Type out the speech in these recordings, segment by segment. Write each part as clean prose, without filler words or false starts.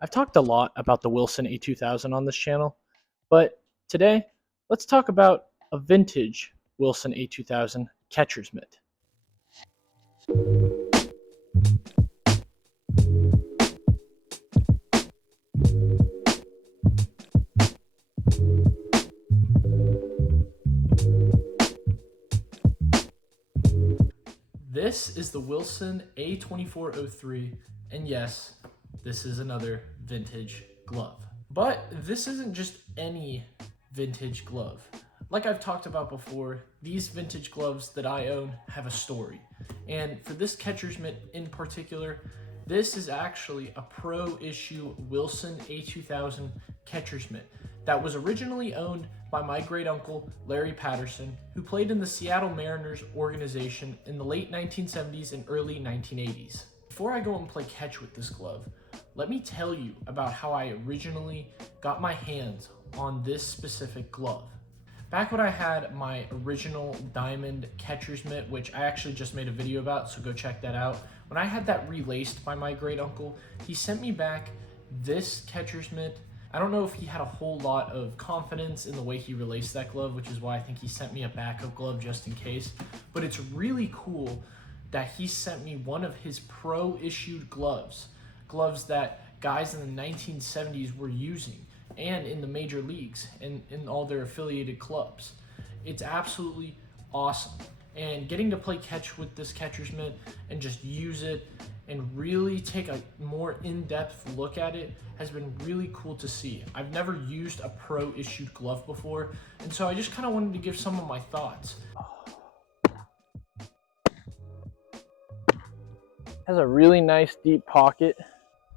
I've talked a lot about the Wilson A2000 on this channel, but today let's talk about a vintage Wilson A2000 Catchers Mitt. This is the Wilson A2403, and yes, this is another vintage glove. But this isn't just any vintage glove. Like I've talked about before, these vintage gloves that I own have a story. And for this catcher's mitt in particular, this is actually a pro issue Wilson A2000 catcher's mitt that was originally owned by my great uncle, Larry Patterson, who played in the Seattle Mariners organization in the late 1970s and early 1980s. Before I go and play catch with this glove, let me tell you about how I originally got my hands on this specific glove. Back when I had my original diamond catcher's mitt, which I actually just made a video about, so go check that out. When I had that relaced by my great uncle, he sent me back this catcher's mitt. I don't know if he had a whole lot of confidence in the way he relaced that glove, which is why I think he sent me a backup glove just in case. But it's really cool that he sent me one of his pro issued gloves that guys in the 1970s were using and in the major leagues and in all their affiliated clubs. It's absolutely awesome. And getting to play catch with this catcher's mitt and just use it and really take a more in-depth look at it has been really cool to see. I've never used a pro issued glove before, and so I just kind of wanted to give some of my thoughts. Has a really nice deep pocket.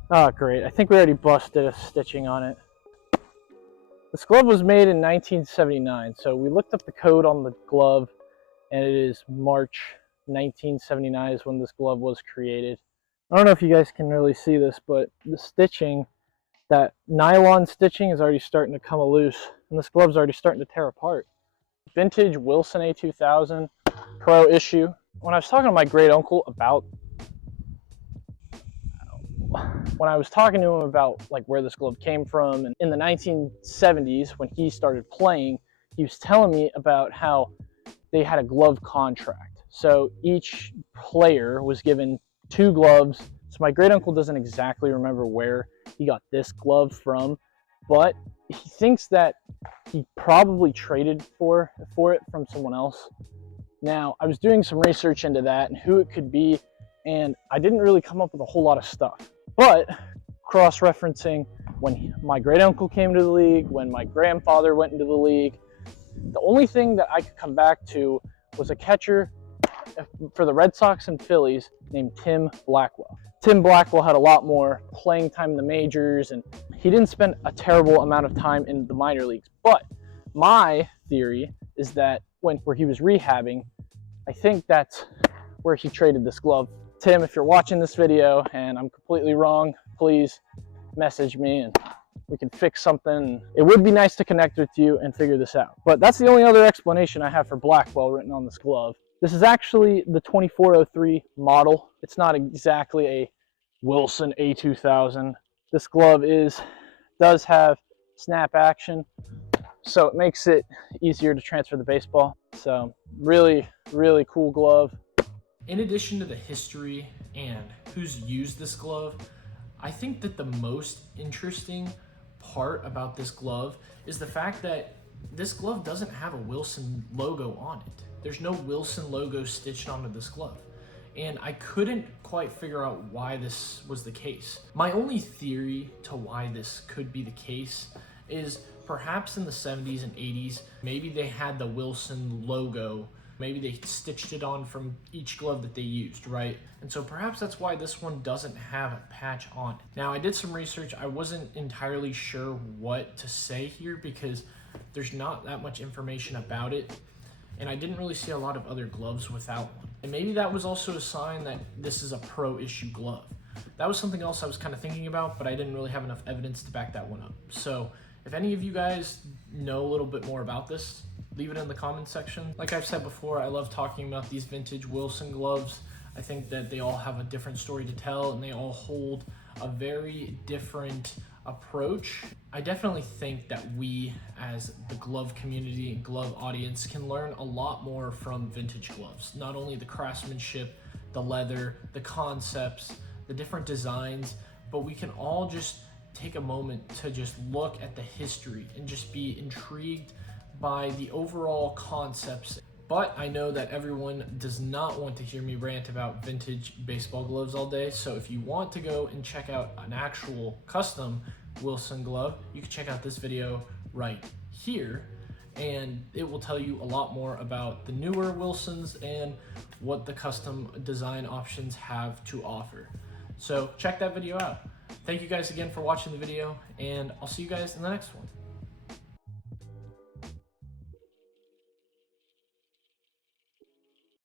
Oh, great. I think we already busted a stitching on it. This glove was made in 1979, so we looked up the code on the glove, and it is March 1979 is when this glove was created. I don't know if you guys can really see this, but the stitching, that nylon stitching is already starting to come loose, and this glove's already starting to tear apart. Vintage Wilson A2000 Pro issue. When I was talking to my great uncle about like where this glove came from, and in the 1970s when he started playing, he was telling me about how they had a glove contract. So each player was given 2 gloves. So my great uncle doesn't exactly remember where he got this glove from, but he thinks that he probably traded for it from someone else. Now, I was doing some research into that and who it could be, and I didn't really come up with a whole lot of stuff. But cross-referencing when my great uncle came to the league, when my grandfather went into the league, the only thing that I could come back to was a catcher for the Red Sox and Phillies named Tim Blackwell. Tim Blackwell had a lot more playing time in the majors, and he didn't spend a terrible amount of time in the minor leagues. But my theory is that where he was rehabbing, I think that's where he traded this glove. Tim, if you're watching this video and I'm completely wrong, please message me and we can fix something. It would be nice to connect with you and figure this out. But that's the only other explanation I have for Blackwell written on this glove. This is actually the 2403 model. It's not exactly a Wilson A2000. This glove does have snap action, so it makes it easier to transfer the baseball. So really, really cool glove. In addition to the history and who's used this glove, I think that the most interesting part about this glove is the fact that this glove doesn't have a Wilson logo on it. There's no Wilson logo stitched onto this glove, and I couldn't quite figure out why this was the case. My only theory to why this could be the case is perhaps in the 70s and 80s, maybe they had the Wilson logo. Maybe they stitched it on from each glove that they used, right? And so perhaps that's why this one doesn't have a patch on it. Now, I did some research. I wasn't entirely sure what to say here because there's not that much information about it, and I didn't really see a lot of other gloves without one. And maybe that was also a sign that this is a pro issue glove. That was something else I was kind of thinking about, but I didn't really have enough evidence to back that one up. So if any of you guys know a little bit more about this, leave it in the comments section. Like I've said before, I love talking about these vintage Wilson gloves. I think that they all have a different story to tell and they all hold a very different approach. I definitely think that we, as the glove community and glove audience, can learn a lot more from vintage gloves. Not only the craftsmanship, the leather, the concepts, the different designs, but we can all just take a moment to just look at the history and just be intrigued by the overall concepts. But I know that everyone does not want to hear me rant about vintage baseball gloves all day. So if you want to go and check out an actual custom Wilson glove, you can check out this video right here, and it will tell you a lot more about the newer Wilsons and what the custom design options have to offer. So check that video out. Thank you guys again for watching the video, and I'll see you guys in the next one.